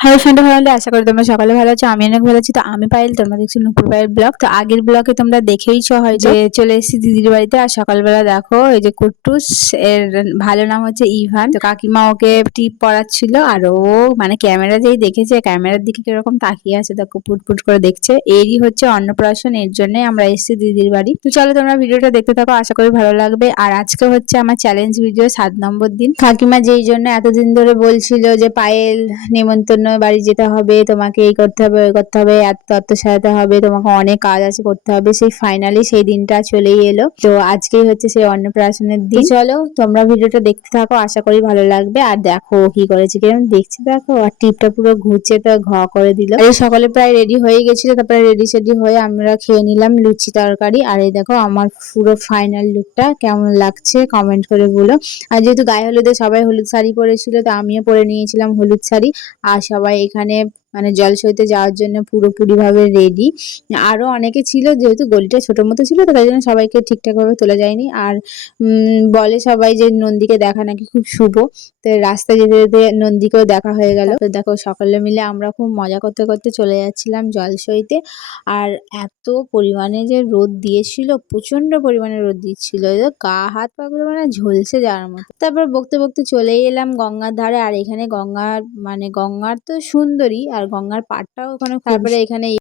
Hello friend, ভালো আছো? আশা করি তোমরা সকালে ভালো আছো। আমি অনেক ভালো আছি। তো আমি পায়েল, তোমরা দেখছো নূপুর পায়েল ব্লগ। তো আগের ব্লগে তোমরা দেখেইছো হয়তো যে চলে এসেছি দিদির বাড়িতে। আর সকালবেলা দেখো এই যে কুট্টুস, এর ভালো নাম হচ্ছে ইভান। তো কাকিমা ওকে টিপ পড়াচ্ছিল আর ও মানে ক্যামেরা যেই দেখেছে, ক্যামেরার দিকে কিরকম তাকিয়ে আছে দেখো, পুটপুট করে দেখছে। এরই হচ্ছে অন্নপ্রাশন, এর জন্য আমরা এসেছি দিদির বাড়ি। তো চলো তোমরা ভিডিওটা দেখতে থাকো, আশা করি ভালো লাগবে। আর আজকে হচ্ছে আমার চ্যালেঞ্জ ভিডিও 7 নম্বর দিন। কাকিমা যেই জন্য এতদিন ধরে বলছিল যে পায়েল নেমন্তন্ন বাড়ি যেতে হবে, তোমাকে এই করতে হবে, ওই করতে হবে, এত তত্ত্ব সাজাতে হবে, তোমাকে অনেক কাজ আছে করতে হবে, সেই ফাইনালি সেই দিনটা চলেই এলো। তো আজকেই হচ্ছে সেই অন্নপ্রাশনের দিন। চলো তোমরা ভিডিওটা দেখতে থাকো, আশা করি ভালো লাগবে। আর দেখো কি করেছে, কিরকম দেখছি দেখো। আর টিপটা পুরো ঘুরছে, তো ঘ করে দিল। এই সকালে প্রায় রেডি হয়ে গেছিল, তারপরে রেডি সেডি হয়ে আমরা খেয়ে নিলাম লুচি তরকারি। আর এই দেখো আমার পুরো ফাইনাল লুকটা কেমন লাগছে কমেন্ট করে বলো। আর যেহেতু গায়ে হলুদে সবাই হলুদ শাড়ি পরেছিল, তো আমিও পরে নিয়েছিলাম হলুদ শাড়ি। আর সবাই এখানে মানে জল সইতে যাওয়ার জন্য পুরোপুরি ভাবে রেডি। আরো অনেকে ছিল, যেহেতু গলিটা ছোট মতো ছিল, তো তাই জন্য সবাইকে ঠিকঠাক ভাবে তোলা যায়নি। আর বলে সবাই যে নন্দীকে দেখা নাকি খুব শুভ। তো রাস্তায় যেতে যেতে নন্দীকেও দেখা হয়ে গেল। তো দেখো সকলে মিলে আমরা খুব মজা করতে করতে চলে যাচ্ছিলাম জল সইতে। আর এত পরিমাণে যে রোদ দিয়েছিল, প্রচন্ড পরিমাণে রোদ দিচ্ছিল, গা হাত পা গুলো মানে ঝলসে যাওয়ার মতো। তারপর বকতে বকতে চলেই এলাম গঙ্গার ধারে। আর এখানে গঙ্গার তো সুন্দরী, আর গঙ্গার পাড়টাও ওখানে। তারপরে এখানে